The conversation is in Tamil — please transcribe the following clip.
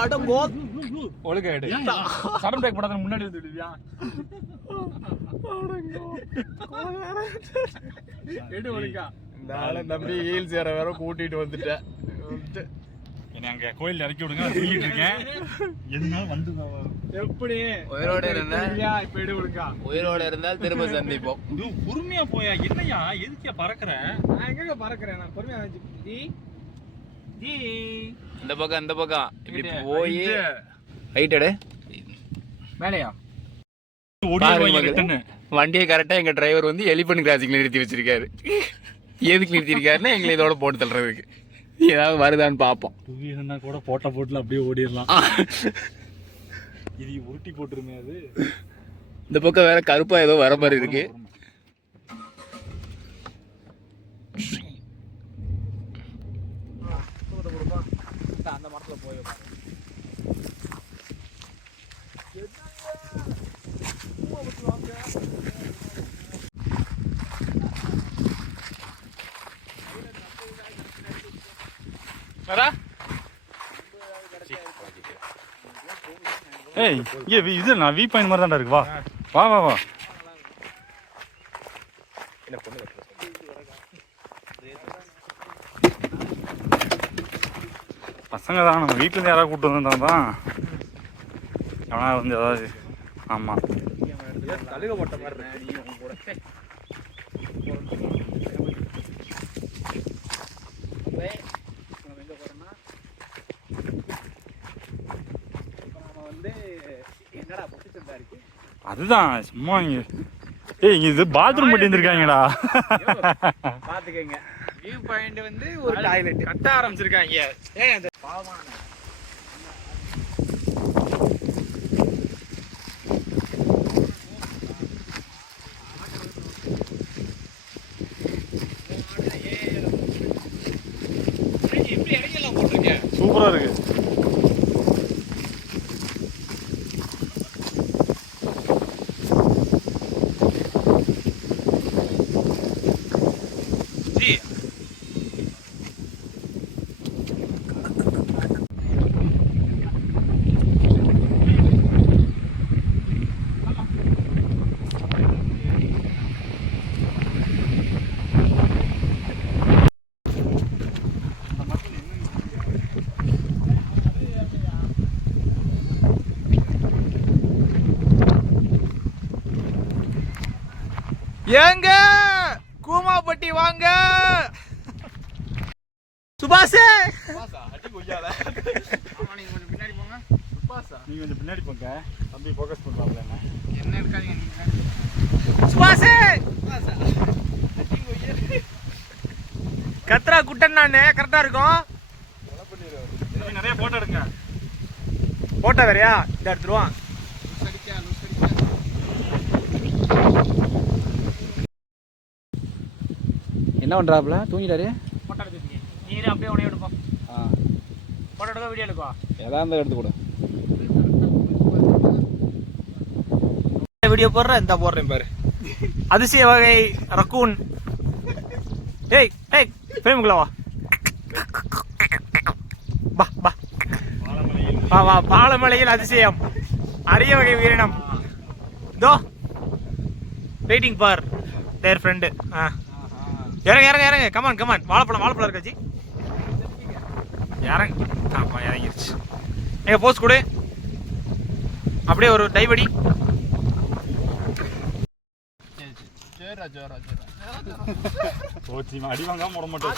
அட போ ஒழுங்க எடு. சடன் பிரேக் போடாத முன்னாடி வந்து விடுவியா? எடு ஒழுங்கா. இந்த ஆளை நம்பி ஹீல்ஸ் ஏற வேற கூட்டிட்டு வந்துட்டேன். என்னை அங்க கோயில் இறக்கி விடுங்க தூங்கிட்டு இருக்கேன். எதுனால வந்து எப்படி? உயிரோட இருந்தா இப்ப எடு ஒழுங்கா. உயிரோட இருந்தால் திரும்ப சந்திப்போம். இது பொறுமையா போயா? என்னையா? எதுக்கியா பறக்குற? நான் எங்க பறக்குறேன்? நான் பொறுமையா ஜி ஜி இந்த பக்கம் இந்த பக்கம். இப்படி போய் ஹைட் எடு. மேலையா. வண்டியை கரெக்டா எங்க டிரைவர் வந்து எலிபென்ட் கிராசிங்ல நிறுத்தி வச்சிருக்காரு. எதுக்கு நிறுத்தி இருக்காருன்னா எங்களை இதோட போட்டு தள்ளுறதுக்கு. ஏதாவது வருதான்னு பார்ப்போம். டூ கூட போட்ட போட்டுல அப்படியே ஓடிடலாம். இது உருட்டி போட்டுருமே அது. இந்த பக்கம் வேற கருப்பா ஏதோ வர மாதிரி இருக்கு. அந்த மரத்துல போய் ஏய் இங்க வி- இது நான் வி பாயிண்ட் மாதிரி தான்டா இருக்கு. வா. வா வா வா. பசங்க தான் நம்ம வீட்டுல யாராவது கூப்பிட்டு வந்திருந்தா தான் எவனா வந்து ஏதாவது ஆமா. கழுக போட்ட மாதிரி இருக்கு அதுதான் சும்மா இங்க. ஏய் இங்க இது பாத்ரூம் பட்டி இருந்திருக்காங்கடா பாத்துக்கங்க. வியூ பாயிண்ட் வந்து ஒரு டாய்லெட் கட்ட ஆரம்பிச்சிருக்காங்க. ஏன் அந்த எப்படி இடையெல்லாம் போட்டிருக்கேன் சூப்பரா இருக்கு. ஏங்க கூமாப்பட்டி வாங்க. சுபாஷே. நீங்க கொஞ்சம் பின்னாடி போங்க. தம்பி ஃபோக்கஸ் பண்றாப்ல என்ன. என்ன இருக்காதீங்க சுபாஷே. கத்ரா குட்டன் நானு கரெக்டா இருக்கும்? நிறைய போட்டோ எடுங்க. போட்டோ வேறையா? இந்த எடுத்துருவான் என்ன பண்றாப்ல தூங்கிட்டாரு? போட்டோ எடுத்துருக்கீங்க நீ அப்படியே உடனே எடுப்போம். ஆ. போட்டோ எடுக்க வீடியோ எடுக்கவா? எதா இருந்தா எடுத்து கொடு. வீடியோ போடுறேன் இந்த போடுறேன் பாரு. அதிசய வகை ரக்கூன். ஏய் ஏய் ஃபேமுக்குள்ள வா. பா பா வா வா பாலமலையில் அதிசயம். அரிய வகை வீரணம் இதோ வெயிட்டிங் ஃபார் தேர் ஃப்ரெண்டு ஆ. இறங்க இறங்க இறங்க. கமான் கமான் வாழைப்பழம் வாழைப்பழம் இருக்காச்சு இறங்க. ஆப்பா இறங்கிருச்சு. எங்க போஸ்ட் கொடு. அப்படியே ஒரு டைவடி அடி. வாங்காம விட மாட்டேன்.